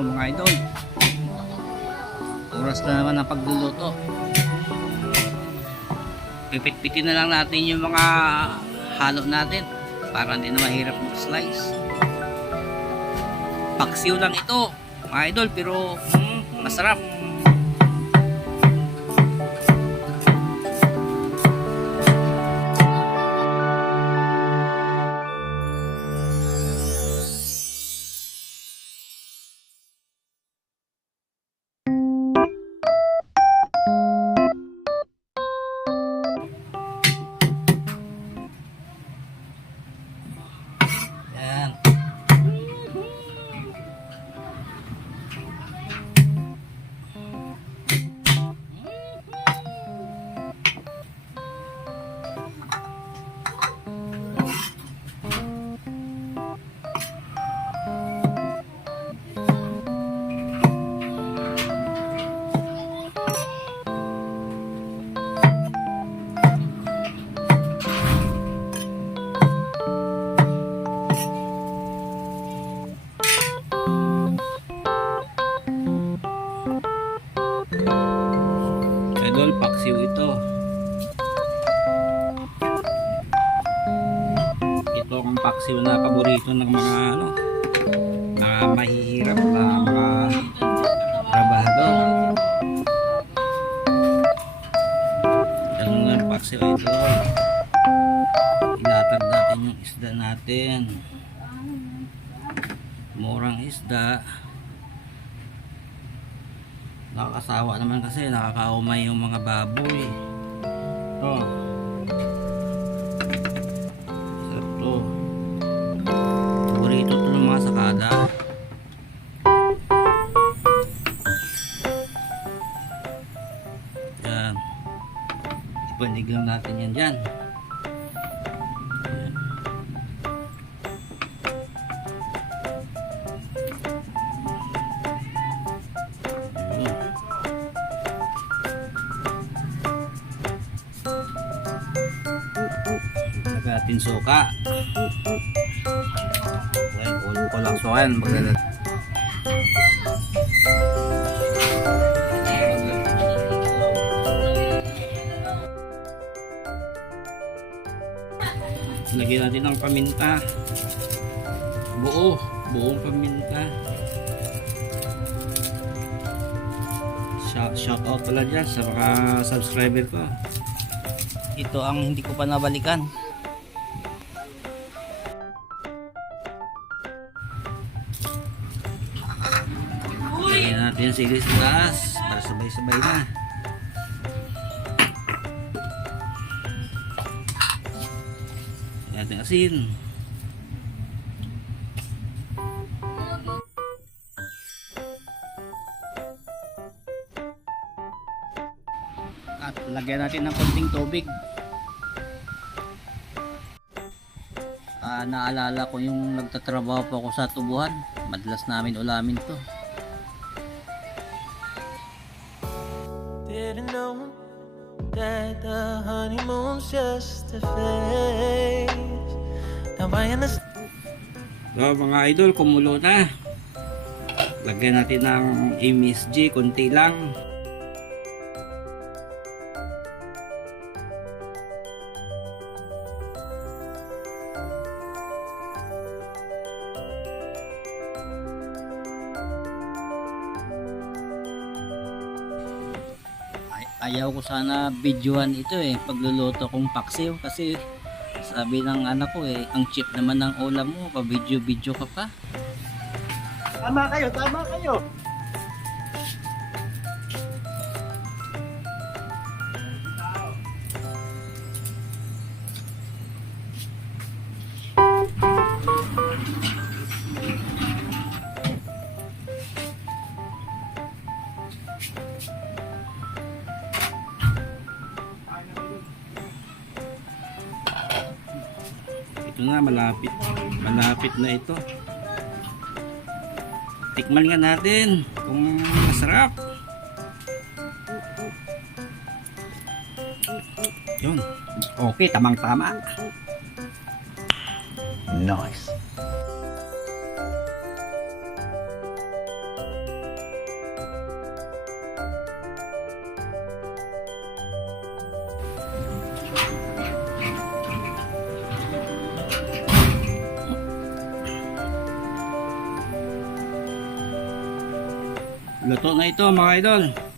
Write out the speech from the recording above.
araw mga idol. Oras na naman ang pagluluto. Pipit-pitin na lang natin yung mga halo natin para hindi na mahirap mag-slice. Paksiw lang ito mga idol, pero masarap. Yan. Idol, paksiw ito. Ito ang paksiw na paborito ng mga mga mahihirap na mga trabahador. Ganun nga paksiw ito. Ilatag natin yung isda natin. Murang isda. Nakakasawa naman kasi nakakaumay yung mga baboy. Ito. Sarap to. Paborito to ng mga sakada. Yan. Ipanig lang natin yan dyan. Natin suka. Ayan, ulo ko lang suka yan. Lagyan natin ng paminta. Buong paminta. Shout out pala dyan sa mga subscriber ko. Ito ang hindi ko pa nabalikan. Lagyan natin yung sili sa taas para sabay-sabay na. Lagyan natin asin. At lagyan natin ng konting tubig. Naalala ko yung nagtatrabaho po ako sa tubuhan, madalas namin ulamin to. Didn't know that the honeymoon's just a phase. Now I understand. So mga idol, kumulo na. Lagyan natin ng MSG, konti lang. Ayaw ko sana videohan ito pagluluto kong paksiw kasi sabi ng anak ko ang cheap naman ng ulam mo, pa video ka pa. Tama kayo. Ito na, malapit na ito. Tikman nga natin kung masarap. Yun, okay, tamang-tama. Nice. Luto na ito mga idol.